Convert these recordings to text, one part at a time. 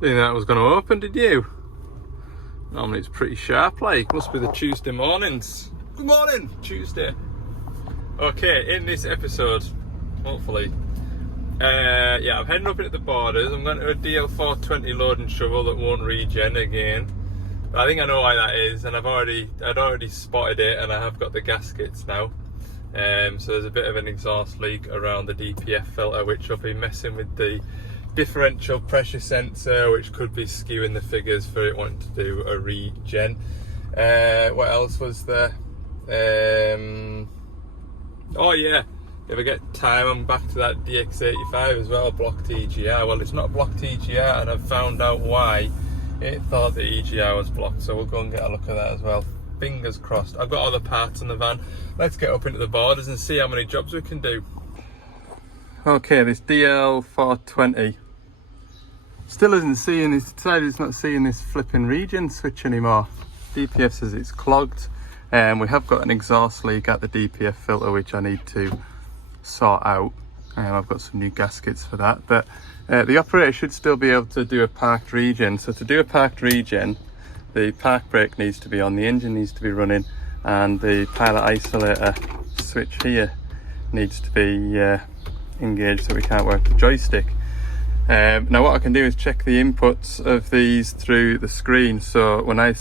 Think that was going to open, did you? Normally it's pretty sharp like. Must be the Tuesday mornings. Good morning, Tuesday. Okay, in this episode, hopefully, yeah, I'm heading up into the borders. I'm going to a DL420 loading shovel that won't regen again. I think I know why that is, and I'd already spotted it, and I have got the gaskets now. So there's a bit of an exhaust leak around the DPF filter, which will be messing with the differential pressure sensor, which could be skewing the figures for it wanting to do a regen. What else was there? Oh yeah, if I get time, I'm back to that DX85 as well, blocked EGR. Well, it's not blocked EGR, and I've found out why it thought the EGR was blocked, so we'll go and get a look at that as well. Fingers crossed. I've got all the parts in the van. Let's get up into the borders and see how many jobs we can do. Okay, this DL420 still isn't seeing, it's decided it's not seeing this flipping regen switch anymore. DPF says it's clogged. We have got an exhaust leak at the DPF filter, which I need to sort out. I've got some new gaskets for that, but the operator should still be able to do a parked regen. So to do a parked regen, the park brake needs to be on, the engine needs to be running, and the pilot isolator switch here needs to be engaged so we can't work the joystick. Now what I can do is check the inputs of these through the screen. So when I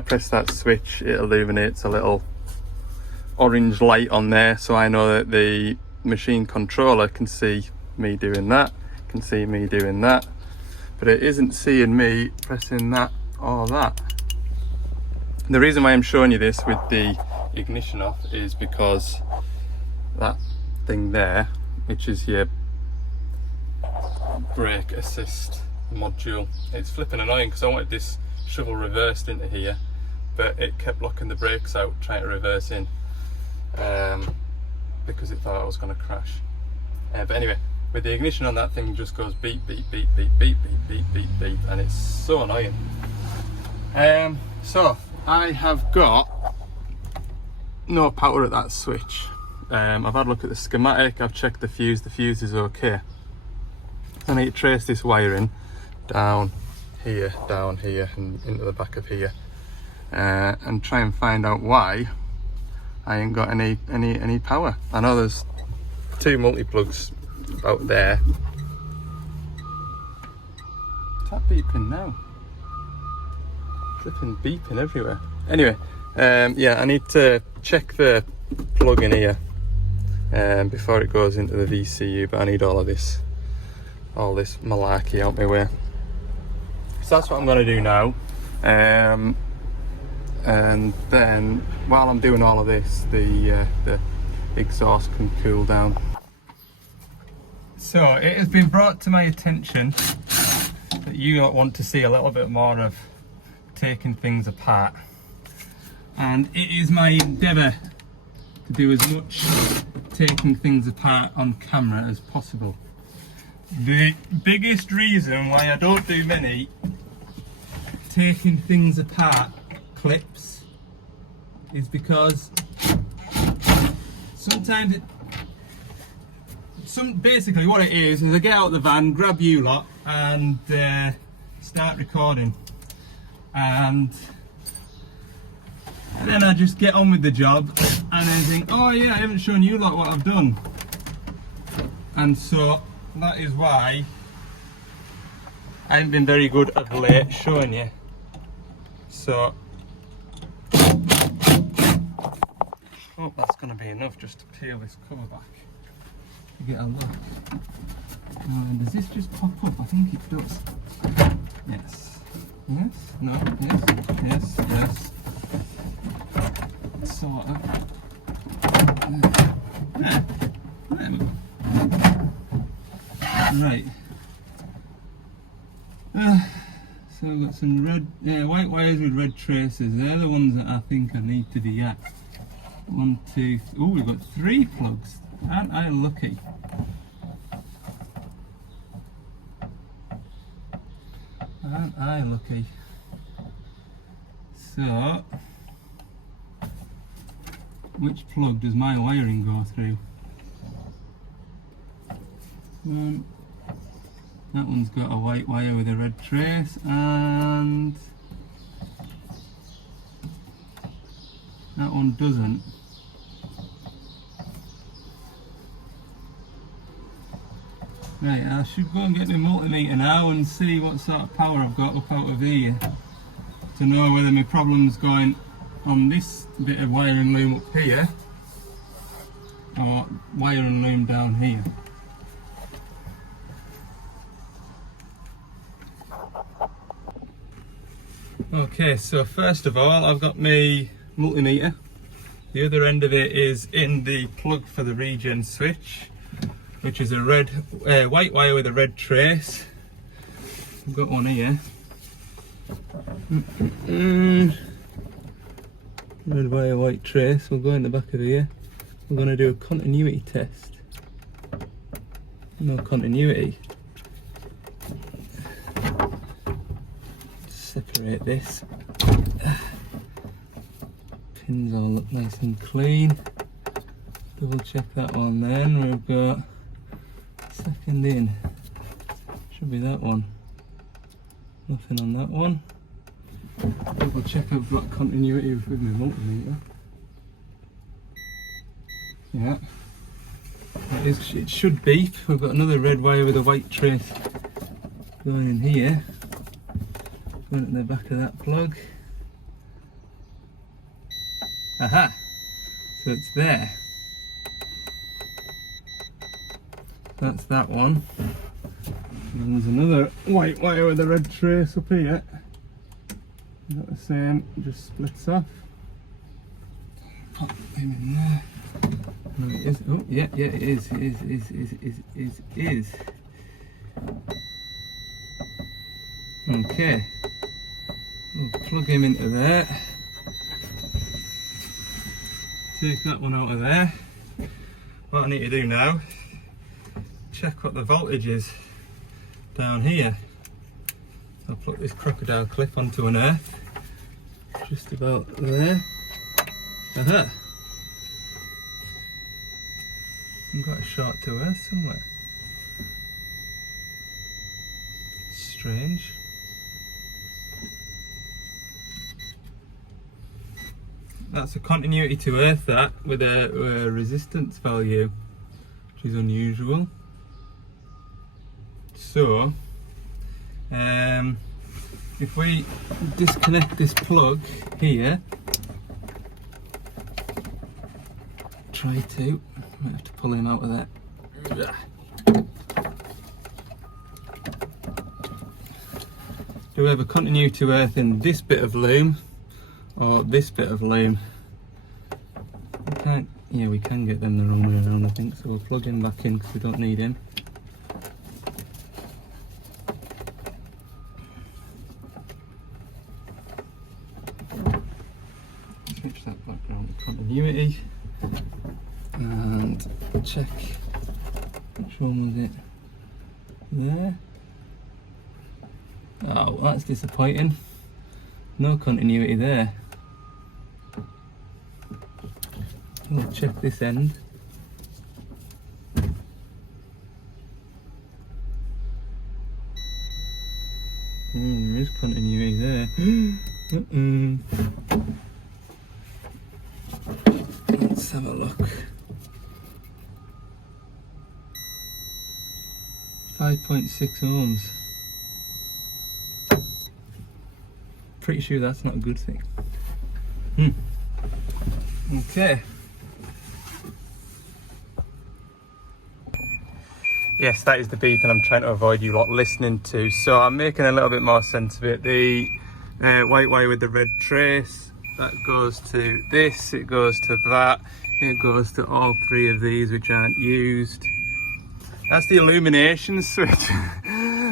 press that switch, it illuminates a little orange light on there, so I know that the machine controller can see me doing that, can see me doing that, but it isn't seeing me pressing that or that. The reason why I'm showing you this with the ignition off is because that thing there, which is your brake assist module, it's flipping annoying because I wanted this shovel reversed into here, but it kept locking the brakes out trying to reverse in, because it thought I was going to crash. But anyway, with the ignition on, that thing just goes beep beep beep beep beep beep beep beep beep, and it's so annoying. So I have got no power at that switch. I've had a look at the schematic, I've checked the fuse is okay. I need to trace this wiring down here, and into the back of here, and try and find out why I ain't got any power. I know there's two multi-plugs out there. What's that beeping now? Flipping beeping everywhere. Anyway, yeah, I need to check the plug in here before it goes into the VCU, but I need all this malarkey out my way. So that's what I'm going to do now, and then while I'm doing all of this, the exhaust can cool down. So it has been brought to my attention that you want to see a little bit more of taking things apart, and it is my endeavour to do as much taking things apart on camera as possible. The biggest reason why I don't do many taking things apart clips is because sometimes basically what it is I get out the van, grab you lot, and start recording, and then I just get on with the job, and then think, oh yeah, I haven't shown you lot what I've done, and so that is why I haven't been very good of late showing you. So hope that's going to be enough just to peel this cover back to get a look. Does this just pop up? I think it does. Yes. Yes. No. Yes. Yes. Yes. Sort of. There. Right. So I've got some white wires with red traces. They're the ones that I think I need to be at. 1, 2, oh, we've got 3 plugs. Aren't I lucky? Aren't I lucky? So, which plug does my wiring go through? 1, That one's got a white wire with a red trace, and that one doesn't. Right, I should go and get my multimeter now and see what sort of power I've got up out of here to know whether my problem's going on this bit of wire and loom up here or wire and loom down here. Okay, so first of all I've got my multimeter. The other end of it is in the plug for the regen switch, which is a white wire with a red trace. I've got one here. Red wire, white trace. We'll go in the back of here. We're going to do a continuity test. No continuity. Separate this. Pins all look nice and clean. Double check that one then. We've got second in. Should be that one. Nothing on that one. Double check I've got continuity with my multimeter. Yeah. It should beep. We've got another red wire with a white trace going in here. Going at the back of that plug. Aha! So it's there. That's that one. And there's another white wire with a red trace up here. Got the same, just splits off. Pop him in there. No, it is. Oh, yeah, it is. It is. Okay. We'll plug him into there. Take that one out of there. What I need to do now, check what the voltage is down here. I'll put this crocodile clip onto an earth, just about there. Aha! I've got a short to earth somewhere. Strange. That's a continuity to earth, that, with a resistance value, which is unusual. So, if we disconnect this plug here, might have to pull him out of there. Do we have a continuity to earth in this bit of loom or this bit of loom? We can get them the wrong way around, I think, so we'll plug him back in because we don't need him. Switch that back around to continuity and check which one was it there. Oh, that's disappointing. No continuity there. We'll check this end. There is continuity there. Let's have a look. 5.6 ohms. Pretty sure that's not a good thing. Okay. Yes, that is the beeping I'm trying to avoid you lot listening to. So I'm making a little bit more sense of it. The white wire with the red trace, that goes to this, it goes to that, it goes to all three of these which aren't used. That's the illumination switch.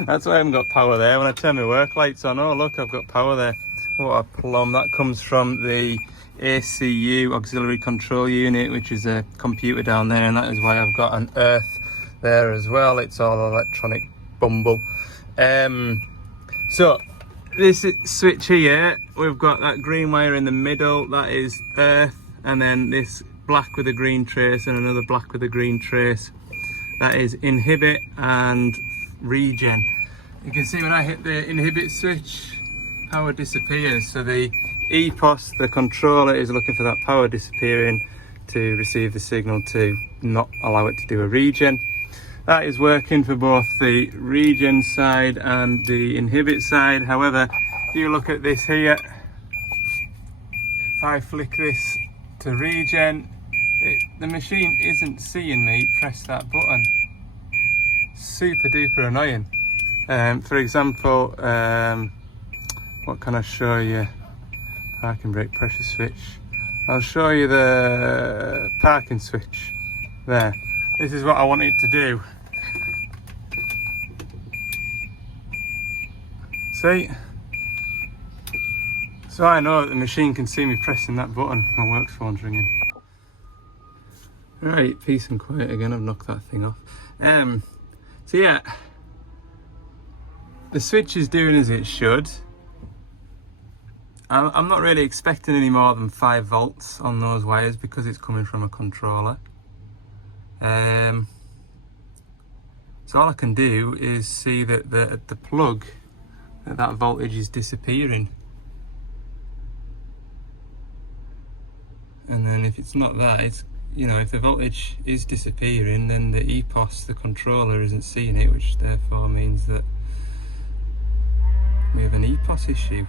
That's why I haven't got power there. When I turn my work lights on, oh look, I've got power there. What a plum. That comes from the ACU, auxiliary control unit, which is a computer down there, and that is why I've got an earth there as well. It's all electronic bumble. So this switch here, we've got that green wire in the middle, that is earth, and then this black with a green trace and another black with a green trace, that is inhibit, and regen. You can see when I hit the inhibit switch, power disappears. So the EPOS, the controller, is looking for that power disappearing to receive the signal to not allow it to do a regen. That is working for both the regen side and the inhibit side. However, if you look at this here, if I flick this to regen, the machine isn't seeing me press that button. Super duper annoying. For example, what can I show you? Parking brake pressure switch. I'll show you the parking switch there. This is what I want it to do. See? So I know that the machine can see me pressing that button. My work phone's ringing. Right, peace and quiet again. I've knocked that thing off. So yeah, the switch is doing as it should. I'm not really expecting any more than 5 volts on those wires because it's coming from a controller. So all I can do is see that the plug, that voltage is disappearing. And then if it's not that, it's, you know, if the voltage is disappearing, then the EPOS, the controller, isn't seeing it, which therefore means that we have an EPOS issue.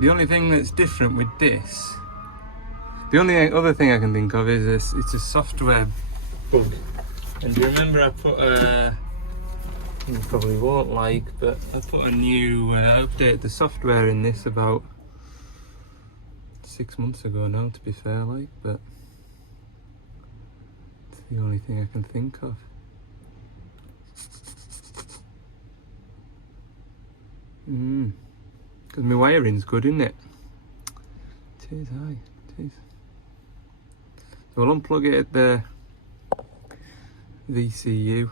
The only thing that's different with this, the only other thing I can think of is it's a software bug. And do you remember I put a, you probably won't like, but I put a new update the software in this about 6 months ago now, to be fair, like, but it's the only thing I can think of. Because my wiring's good, isn't it? It is, aye, it is. So we'll unplug it at the VCU,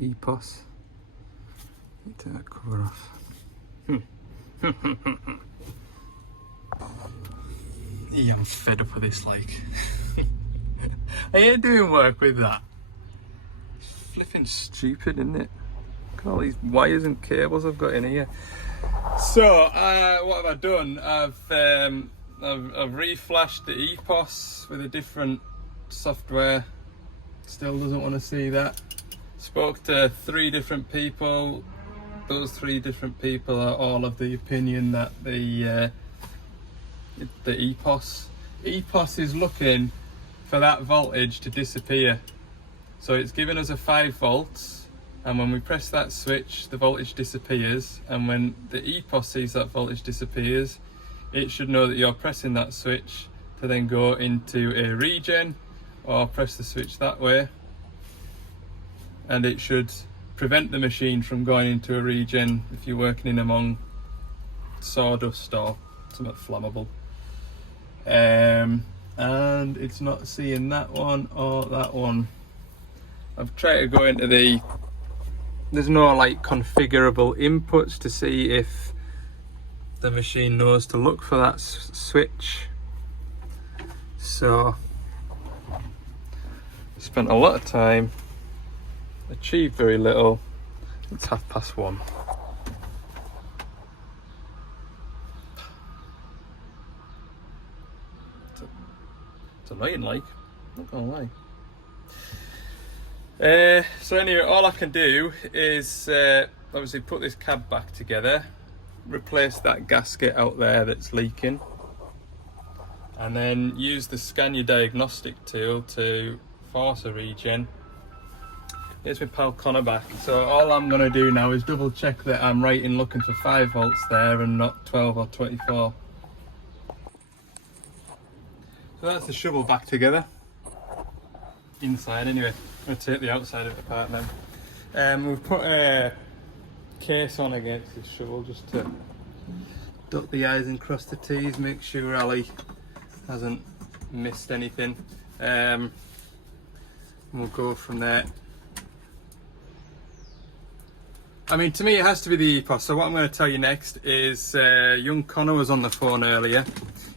EPOS. Take that cover off. Yeah, I'm fed up with this, like. I ain't doing work with that. It's flipping stupid, isn't it? Look at all these wires and cables I've got in here. So, what have I done? I've reflashed the EPOS with a different software. Still doesn't want to see that. Spoke to 3 different people. Those 3 different people are all of the opinion that the EPOS is looking for that voltage to disappear. So it's giving us a 5 volts. And when we press that switch, the voltage disappears, and when the EPOS sees that voltage disappears, it should know that you're pressing that switch to then go into a regen, or press the switch that way, and it should prevent the machine from going into a regen if you're working in among sawdust or something flammable. And it's not seeing that one or that one. I've tried to go into there's no like configurable inputs to see if the machine knows to look for that switch. So spent a lot of time, achieved very little. It's 1:30. It's annoying, like, not gonna lie. So anyway, all I can do is obviously put this cab back together, replace that gasket out there that's leaking, and then use the scan your diagnostic tool to force a regen. Here's my pal Connor back. So all I'm going to do now is double check that I'm right in looking for 5 volts there and not 12 or 24. So that's the shovel back together. Inside anyway. I'm going to take the outside of it apart now. We've put a case on against this shovel just to dot the I's and cross the T's, make sure Ali hasn't missed anything. And we'll go from there. I mean, to me it has to be the EPOS. So what I'm going to tell you next is young Connor was on the phone earlier.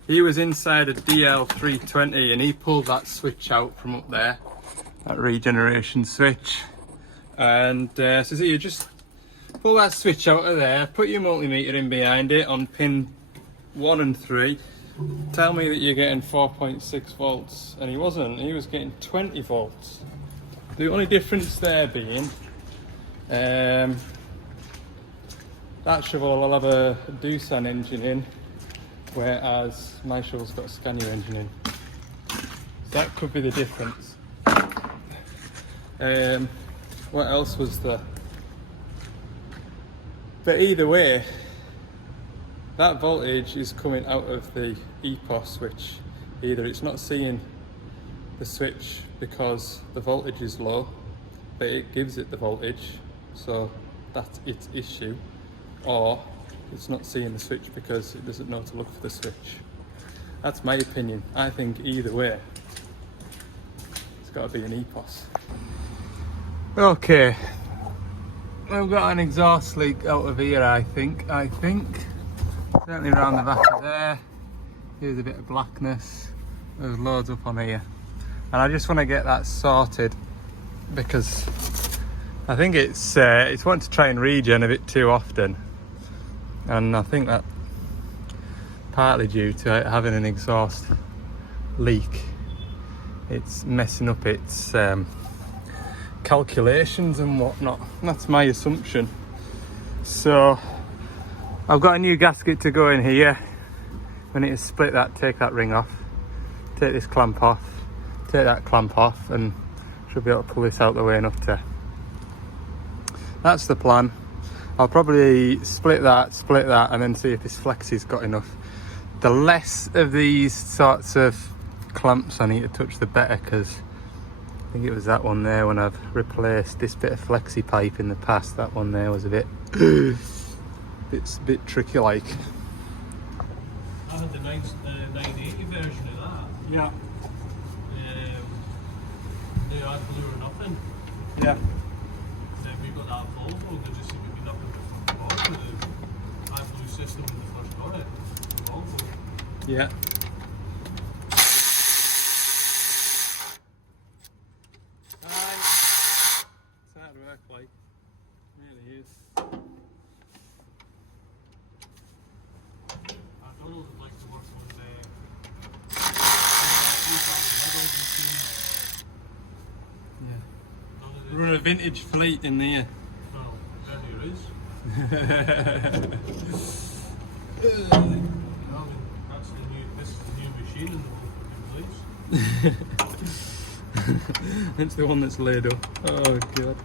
He was inside a DL420 and he pulled that switch out from up there. that regeneration switch. And so you just pull that switch out of there, put your multimeter in behind it on pin 1 and 3. Tell me that you're getting 4.6 volts, and he wasn't. He was getting 20 volts. The only difference there being that shovel will have a Doosan engine in, whereas my shovel's got a Scania engine in. So that could be the difference. What else was there? But either way, that voltage is coming out of the EPOS switch. Either it's not seeing the switch because the voltage is low, but it gives it the voltage, so that's its issue, or it's not seeing the switch because it doesn't know to look for the switch. That's my opinion. I think either way, it's got to be an EPOS. Okay, we've got an exhaust leak out of here, I think. Certainly around the back of there. Here's a bit of blackness. There's loads up on here. And I just want to get that sorted because I think it's wanting to try and regen a bit too often. And I think that partly due to it having an exhaust leak. It's messing up its calculations and whatnot. That's my assumption. So I've got a new gasket to go in here. I need to split that, take that ring off, take this clamp off, take that clamp off, and should be able to pull this out the way enough to. That's the plan. I'll probably split that and then see if this flexi's got enough. The less of these sorts of clamps I need to touch, the better, because I think it was that one there when I've replaced this bit of flexi pipe in the past. That one there was a bit it's a bit tricky like. I had the 980 version of that. Yeah. They had blue or nothing. Yeah. Then we got that Volvo, there just seemed to be nothing wrong with the blue system when they first got it. The Volvo. Yeah. It's hard work, like. It really is. I would like to work on the Run a vintage fleet in there. well, there is. That's this is the new machine in the whole fucking place. It's the one that's laid up. Oh god.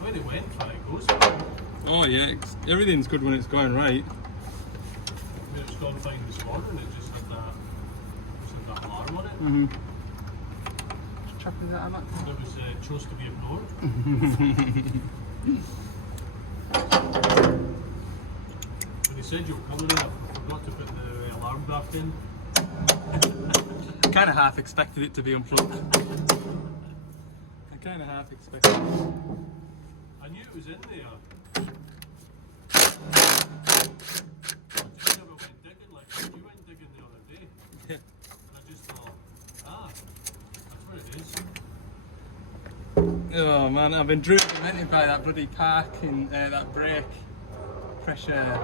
Where they went for it goes for. Oh yeah, everything's good when it's going right. It's gone fine this morning, it just had that alarm on it. Mm-hmm. Chuck that out. It was chose to be ignored. When he said you were coming in, I forgot to put the alarm back in. I kind of half expected it to be unplugged. I kind of half expected it. I knew it was in there. I just never went digging like you went digging the other day. Yeah. And I just thought, that's where it is. Oh man, I've been driven demented by that bloody parking, that brake pressure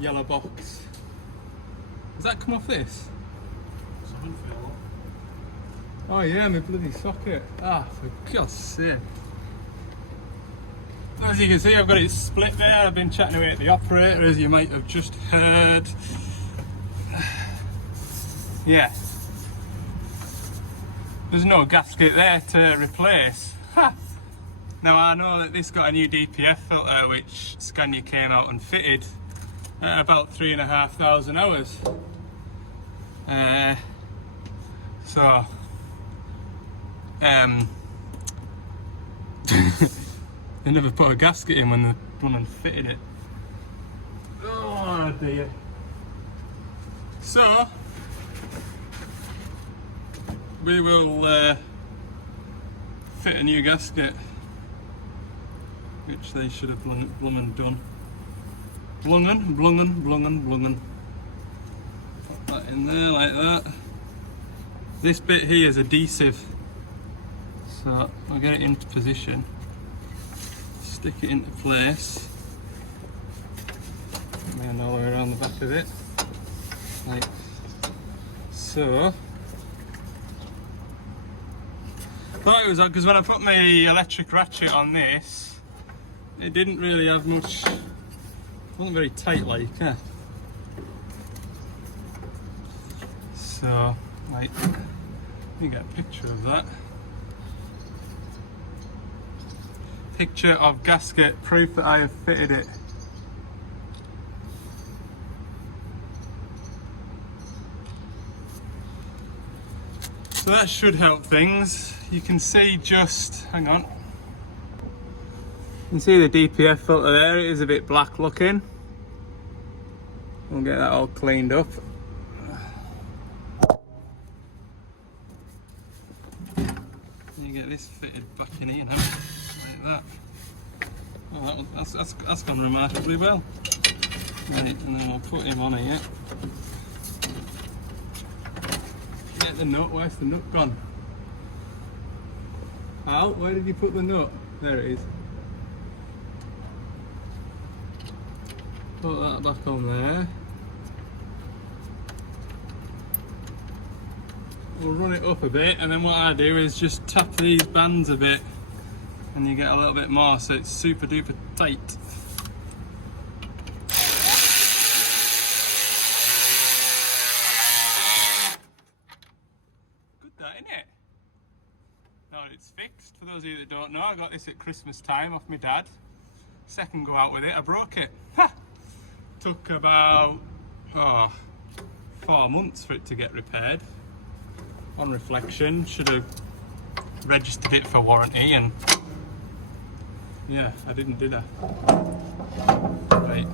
yellow box. Does that come off this? Something fell off. Oh yeah, my bloody socket. Ah, for God's sake. As you can see, I've got it split there. I've been chatting away at the operator, as you might have just heard. Yeah. There's no gasket there to replace. Ha! Now I know that this got a new DPF filter which Scania came out and fitted at about 3,500 hours. They never put a gasket in when they went and fitted it. Oh dear. So we will fit a new gasket, which they should have blungen done. Blungen. Put that in there like that. This bit here is adhesive, so I'll get it into position, stick it into place, and then all the way around the back of it, like so. I thought it was odd because when I put my electric ratchet on this, it didn't really have much, it wasn't very tight like, so, like, let me get a picture of that. Picture of gasket, proof that I have fitted it. So that should help things. You can see just, hang on. You can see the DPF filter there, it is a bit black looking. We'll get that all cleaned up. You get this fitted back in here now, like that. Oh, that's gone remarkably well. Right, and then we'll put him on here. Get the nut, where's the nut gone? Al, where did you put the nut? There it is. Put that back on there. We'll run it up a bit, and then what I do is just tap these bands a bit and you get a little bit more, so it's super duper tight. Good that, innit? Now it's fixed. For those of you that don't know, I got this at Christmas time off my dad. Second go out with it, I broke it. Ha! Took about 4 months for it to get repaired. On reflection, should have registered it for warranty, and yeah, I didn't do that. Right.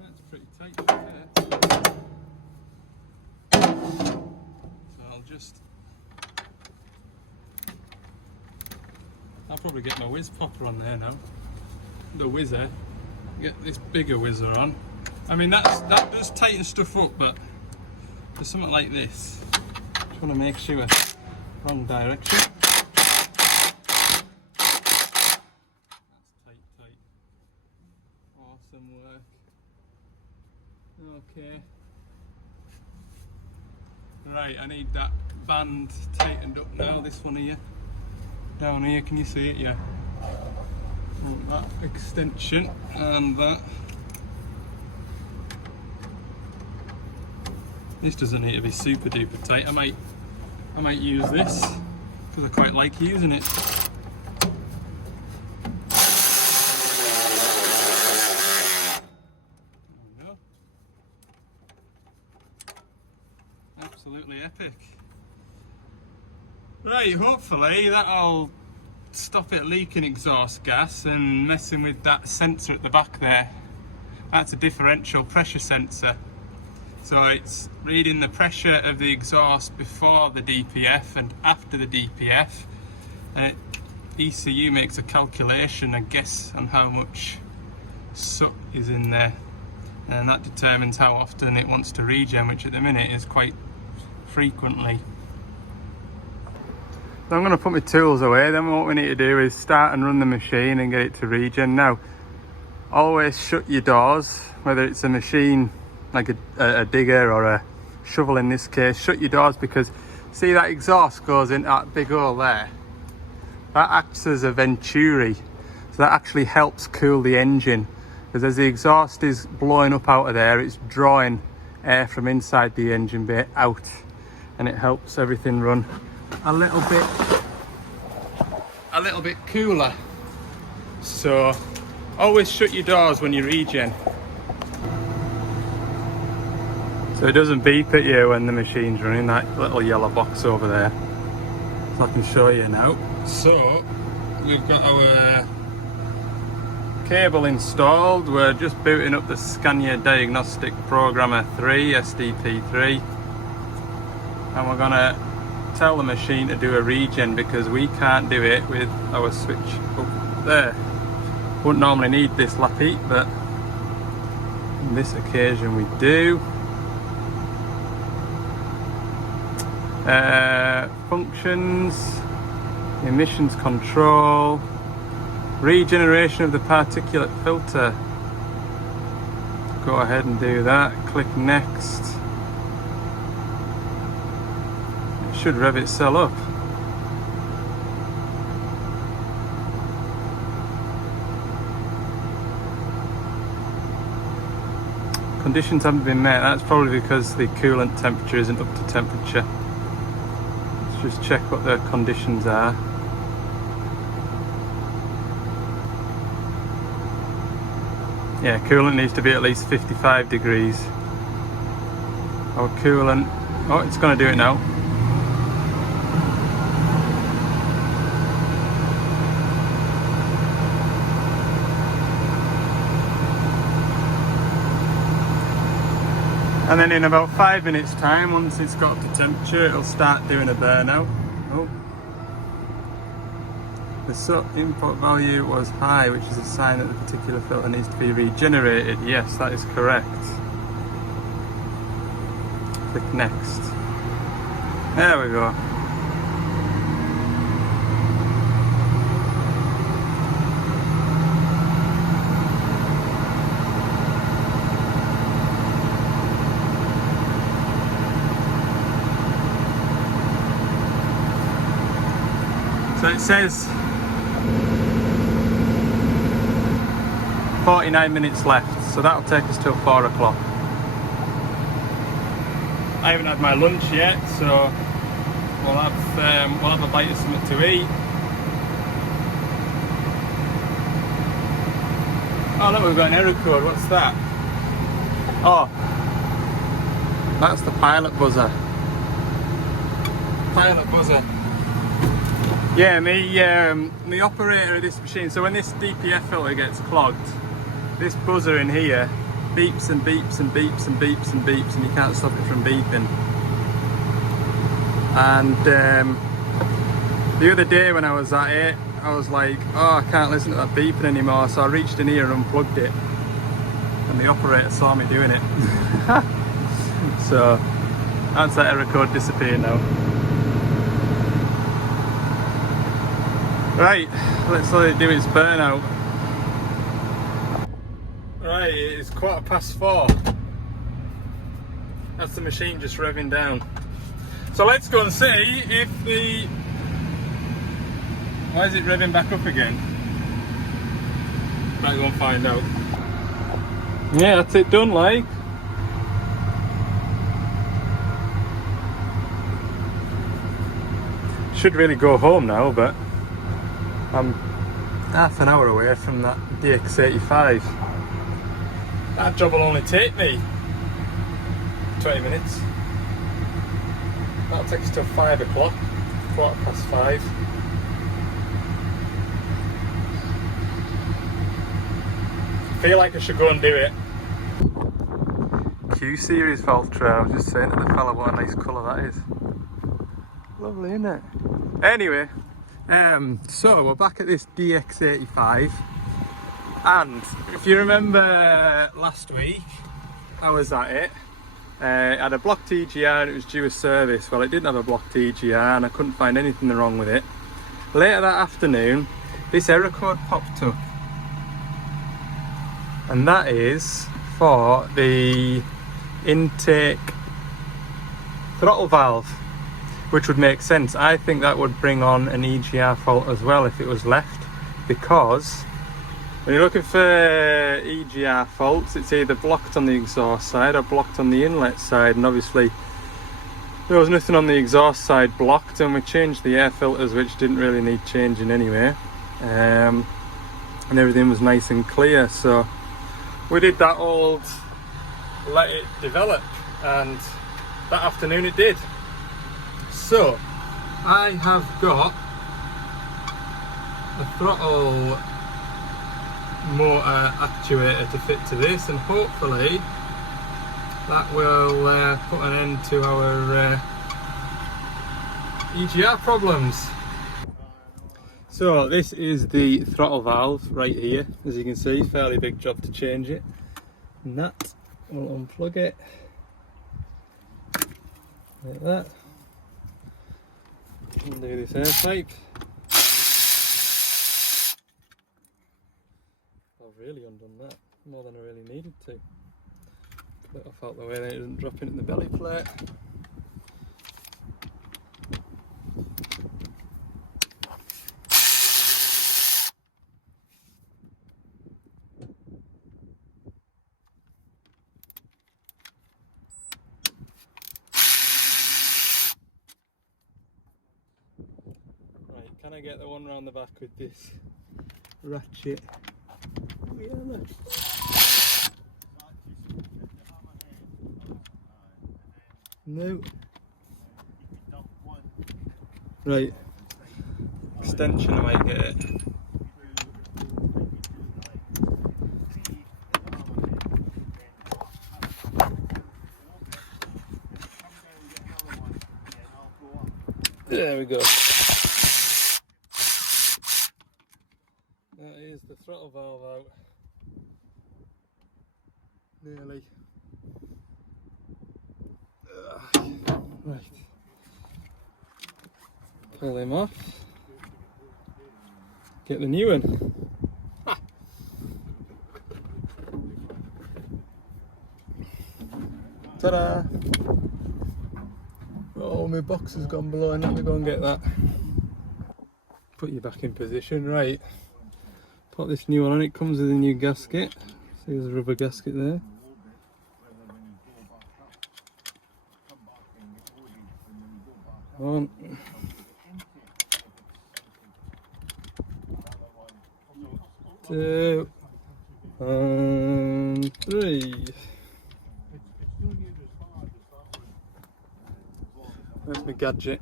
That's pretty tight there. So I'll probably get my whiz popper on there now. The whizzer. Get this bigger whizzer on. I mean, that does tighten stuff up, but for something like this, just want to make sure wrong direction. That's tight. Awesome work. Okay. Right, I need that band tightened up now. This one here, down here. Can you see it? Yeah. That extension and that. This doesn't need to be super duper tight. I might use this because I quite like using it. There we go. Absolutely epic. Right, hopefully that'll stop it leaking exhaust gas and messing with that sensor at the back there. That's a differential pressure sensor. So it's reading the pressure of the exhaust before the DPF and after the DPF. ECU makes a calculation, I guess, on how much soot is in there. And that determines how often it wants to regen, which at the minute is quite frequently. So I'm going to put my tools away, then what we need to do is start and run the machine and get it to regen. Now, always shut your doors, whether it's a machine like a digger or a shovel in this case. Shut your doors, because see that exhaust goes in that big hole there? That acts as a venturi, so that actually helps cool the engine, because as the exhaust is blowing up out of there, it's drawing air from inside the engine bay out, and it helps everything run a little bit cooler. So always shut your doors when you regen, so it doesn't beep at you when the machine's running. That little yellow box over there, so I can show you now. So we've got our cable installed. We're just booting up the Scania Diagnostic Programmer 3 SDP3, and we're gonna tell the machine to do a regen because we can't do it with our switch up there. Wouldn't normally need this lap heat, but on this occasion we do. Functions, emissions control, regeneration of the particulate filter. Go ahead and do that. Click next. It should rev itself up. Conditions haven't been met. That's probably because the coolant temperature isn't up to temperature. Let's just check what the conditions are. Yeah, coolant needs to be at least 55 degrees. Our coolant, oh, it's going to do it now. And then in about 5 minutes time, once it's got up to temperature, it'll start doing a burnout. Oh. The SUT input value was high, which is a sign that the particular filter needs to be regenerated. Yes, that is correct. Click next. There we go. So it says 49 minutes left, so that'll take us till 4 o'clock. I haven't had my lunch yet, so we'll have a bite of something to eat. Oh look, we've got an error code. What's that? Oh, that's the pilot buzzer. Pilot buzzer. Yeah, the operator of this machine, so when this DPF filter gets clogged, this buzzer in here beeps and beeps and beeps and beeps and beeps, and you can't stop it from beeping. And the other day when I was at it, I was like, oh, I can't listen to that beeping anymore, so I reached in here and unplugged it, and the operator saw me doing it. So that's that error code disappeared now. Right, let's let it do its burnout. Right, it's 4:15. That's the machine just revving down. So let's go and see if the... Why is it revving back up again? Might go and find out. Yeah, that's it done, like. Should really go home now, but I'm half an hour away from that DX85. That job will only take me 20 minutes. That'll take us till 5 o'clock, 5:15. Feel like I should go and do it. Q series valve tray. I was just saying to the fella what a nice colour that is. Lovely, isn't it? Anyway, so we're back at this DX85, and if you remember last week, I was at it. It had a blocked EGR and it was due a service. Well, it didn't have a blocked EGR and I couldn't find anything wrong with it. Later that afternoon, this error code popped up, and that is for the intake throttle valve, which would make sense. I think that would bring on an EGR fault as well if it was left, because when you're looking for EGR faults, it's either blocked on the exhaust side or blocked on the inlet side, and obviously there was nothing on the exhaust side blocked, and we changed the air filters, which didn't really need changing anyway, and everything was nice and clear. So we did that old let it develop, and that afternoon it did. So I have got a throttle motor actuator to fit to this, and hopefully that will put an end to our EGR problems. So this is the throttle valve right here, as you can see, fairly big job to change it, and that will unplug it like that. Undo this air pipe. I've really undone that more than I really needed to. Put it off out the way, then it doesn't drop into the belly plate. Can I get the one round the back with this ratchet? Oh, yeah, look. No. Right. Extension, I might get it. There we go. That is the throttle valve out. Nearly. Right. Pull him off. Get the new one. Ha. Ta-da! Oh, my box has gone below. I need to go and get that. Put you back in position. Right. Put this new one on. It comes with a new gasket. See, there's a rubber gasket there. One, two, and three. There's my gadget.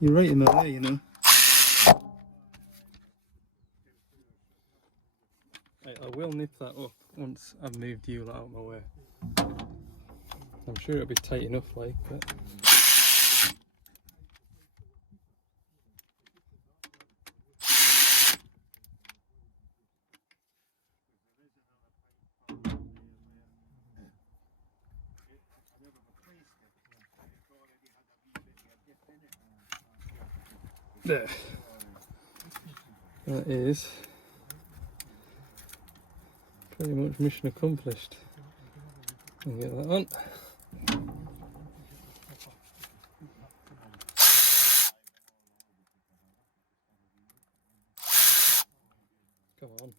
You're right in the way, you know. Right, I will nip that up once I've moved you out of my way. I'm sure it'll be tight enough, like, but... There. That is pretty much mission accomplished. I'll get that on. Come on.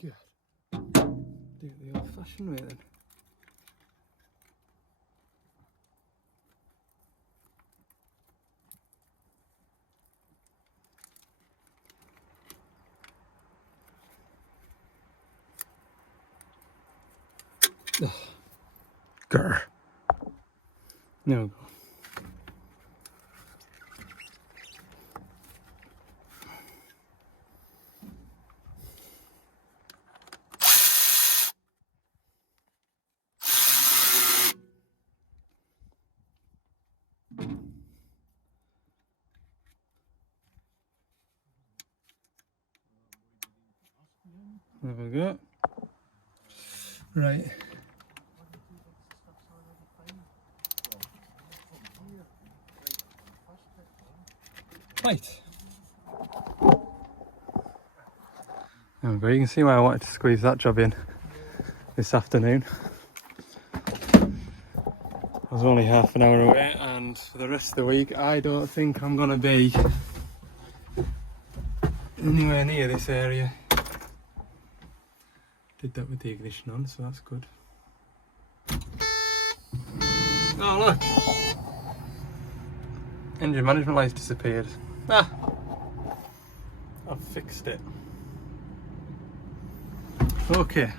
Good. Do it the old-fashioned way then. Grr. There we go. There we go. Right. Right. There we go. You can see why I wanted to squeeze that job in this afternoon. I was only half an hour away, and for the rest of the week I don't think I'm going to be anywhere near this area. Did that with the ignition on, so that's good. Oh look! Engine management light's disappeared. Ah! I've fixed it. Okay.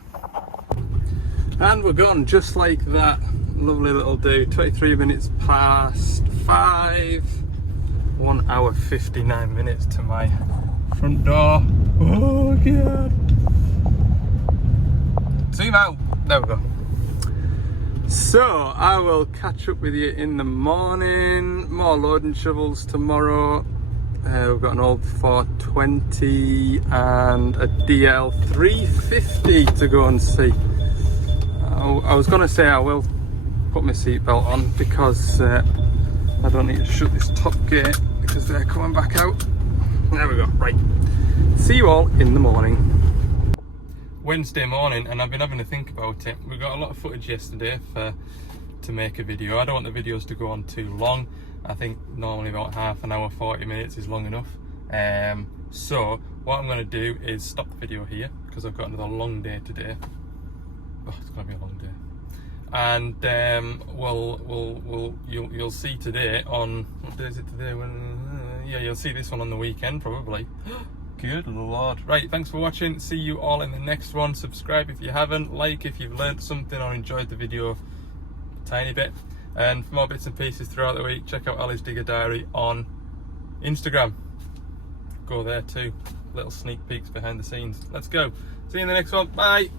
And we're gone just like that. Lovely little do. 23 minutes past 5. 1 hour 59 minutes to my front door. Oh god. Zoom out. There we go. So I will catch up with you in the morning. More loading shovels tomorrow. We've got an old 420 and a DL320 to go and see. I was going to say I will put my seatbelt on because I don't need to shut this top gate because they're coming back out. There we go, right. See you all in the morning. Wednesday morning, and I've been having to think about it. We got a lot of footage yesterday to make a video. I don't want the videos to go on too long. I think normally about half an hour, 40 minutes is long enough. So what I'm going to do is stop the video here because I've got another long day today. Oh, it's going to be a long day. And you'll see today on, what day is it today? Yeah, you'll see this one on the weekend probably. Good Lord. Right, thanks for watching. See you all in the next one. Subscribe if you haven't, like if you've learned something or enjoyed the video a tiny bit. And for more bits and pieces throughout the week, check out Ali's Digger Diary on Instagram. Go there too. Little sneak peeks behind the scenes. Let's go. See you in the next one. Bye.